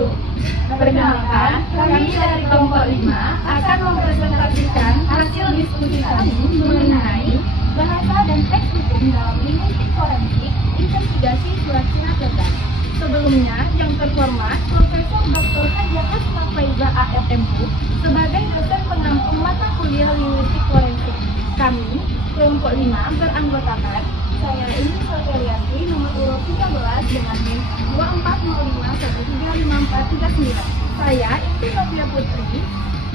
Hukum. Perkenalkan, kami dari kelompok 5 akan mempresentasikan hasil diskusi kami mengenai bahasa dan teks hukum dalam linguistik forensik, investigasi surat-surat legal. Sebelumnya, yang terhormat Profesor Dr. Haja Hasna Faiza AFMU sebagai dosen penampung mata kuliah linguistik forensik. Kami, kelompok 5 beranggotakan saya ini Sofeliati nomor urut 13 dengan NIM 2405135439. Saya Inti Sofia Putri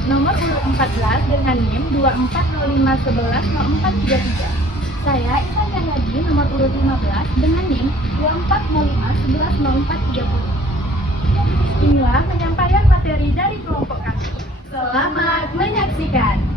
nomor urut 14 dengan NIM 2405110433. Saya Isan Cahyadi nomor urut 15 dengan NIM 2405110430. Inilah penyampaian materi dari kelompok kami. Selamat menyaksikan.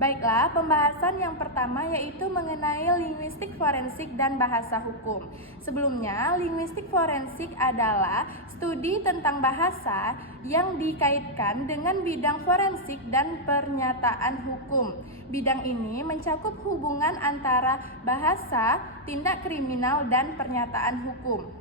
Baiklah, pembahasan yang pertama yaitu mengenai linguistik forensik dan bahasa hukum. Sebelumnya, linguistik forensik adalah studi tentang bahasa yang dikaitkan dengan bidang forensik dan pernyataan hukum. Bidang ini mencakup hubungan antara bahasa, tindak kriminal, dan pernyataan hukum.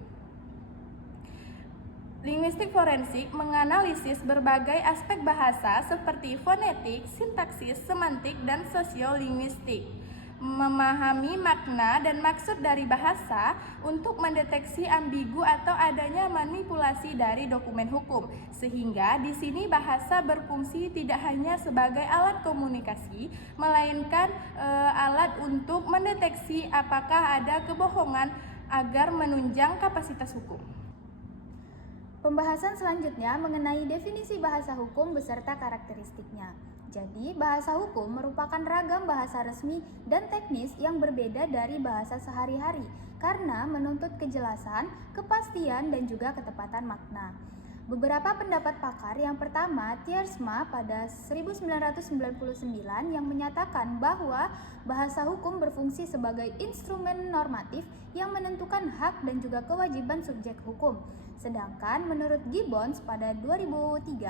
Linguistik forensik menganalisis berbagai aspek bahasa seperti fonetik, sintaksis, semantik, dan sosiolinguistik. Memahami makna dan maksud dari bahasa untuk mendeteksi ambigu atau adanya manipulasi dari dokumen hukum. Sehingga di sini bahasa berfungsi tidak hanya sebagai alat komunikasi, melainkan alat untuk mendeteksi apakah ada kebohongan agar menunjang kapasitas hukum. Pembahasan selanjutnya mengenai definisi bahasa hukum beserta karakteristiknya. Jadi, bahasa hukum merupakan ragam bahasa resmi dan teknis yang berbeda dari bahasa sehari-hari karena menuntut kejelasan, kepastian, dan juga ketepatan makna. Beberapa pendapat pakar, yang pertama Tiersma pada 1999 yang menyatakan bahwa bahasa hukum berfungsi sebagai instrumen normatif yang menentukan hak dan juga kewajiban subjek hukum. Sedangkan menurut Gibbons pada 2003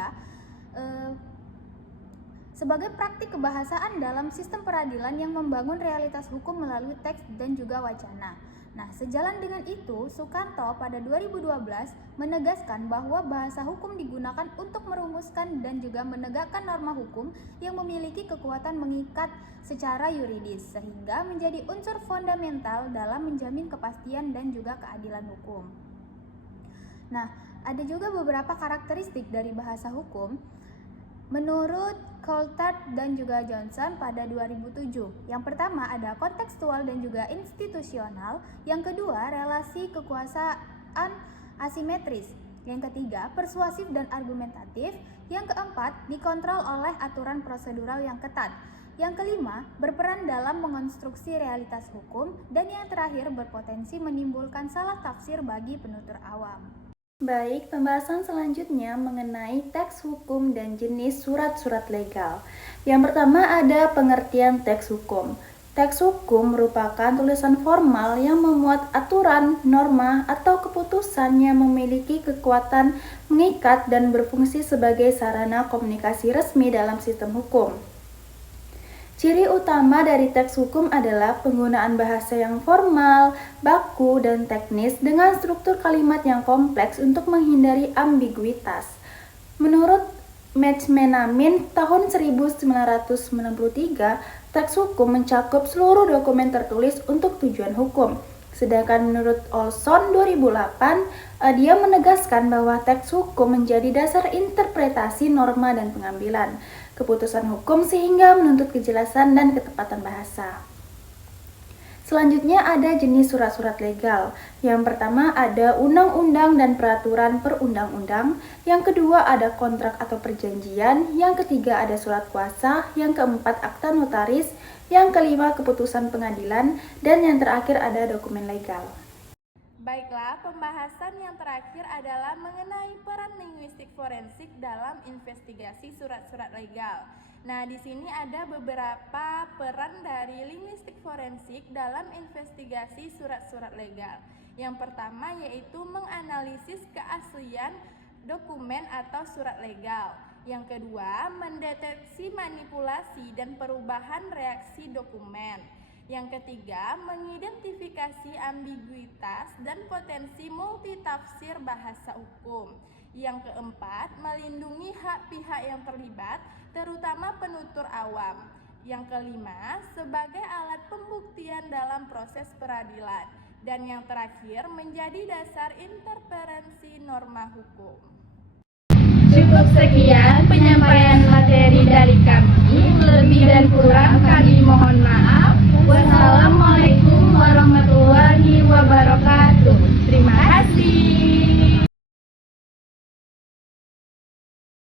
sebagai praktik kebahasaan dalam sistem peradilan yang membangun realitas hukum melalui teks dan juga wacana. Nah, sejalan dengan itu, Sukanto pada 2012 menegaskan bahwa bahasa hukum digunakan untuk merumuskan dan juga menegakkan norma hukum yang memiliki kekuatan mengikat secara yuridis, sehingga menjadi unsur fundamental dalam menjamin kepastian dan juga keadilan hukum. Nah, ada juga beberapa karakteristik dari bahasa hukum. Menurut Coulthard dan juga Johnson pada 2007, yang pertama ada kontekstual dan juga institusional, yang kedua relasi kekuasaan asimetris, yang ketiga persuasif dan argumentatif, yang keempat dikontrol oleh aturan prosedural yang ketat, yang kelima berperan dalam mengonstruksi realitas hukum, dan yang terakhir berpotensi menimbulkan salah tafsir bagi penutur awam. Baik, pembahasan selanjutnya mengenai teks hukum dan jenis surat-surat legal. Yang pertama ada pengertian teks hukum. Teks hukum merupakan tulisan formal yang memuat aturan, norma, atau keputusan yang memiliki kekuatan mengikat dan berfungsi sebagai sarana komunikasi resmi dalam sistem hukum. Ciri utama dari teks hukum adalah penggunaan bahasa yang formal, baku, dan teknis dengan struktur kalimat yang kompleks untuk menghindari ambiguitas. Menurut Metz-Menamin tahun 1993, teks hukum mencakup seluruh dokumen tertulis untuk tujuan hukum. Sedangkan menurut Olson 2008, dia menegaskan bahwa teks hukum menjadi dasar interpretasi norma dan pengambilan keputusan hukum sehingga menuntut kejelasan dan ketepatan bahasa. Selanjutnya ada jenis surat-surat legal. Yang pertama ada undang-undang dan peraturan perundang-undang. Yang kedua ada kontrak atau perjanjian. Yang ketiga ada surat kuasa. Yang keempat akta notaris. Yang kelima keputusan pengadilan. Dan yang terakhir ada dokumen legal. Baiklah, pembahasan yang terakhir adalah mengenai peran linguistik forensik dalam investigasi surat-surat legal. Nah, di sini ada beberapa peran dari linguistik forensik dalam investigasi surat-surat legal. Yang pertama yaitu menganalisis keaslian dokumen atau surat legal. Yang kedua, mendeteksi manipulasi dan perubahan reaksi dokumen. Yang ketiga, mengidentifikasi ambiguitas dan potensi multitafsir bahasa hukum. Yang keempat, melindungi hak pihak yang terlibat, terutama penutur awam. Yang kelima, sebagai alat pembuktian dalam proses peradilan. Dan yang terakhir, menjadi dasar interferensi norma hukum. Cukup sekian penyampaian materi dari kami. Lebih dan kurang kami mohon maaf. Wassalamualaikum warahmatullahi wabarakatuh.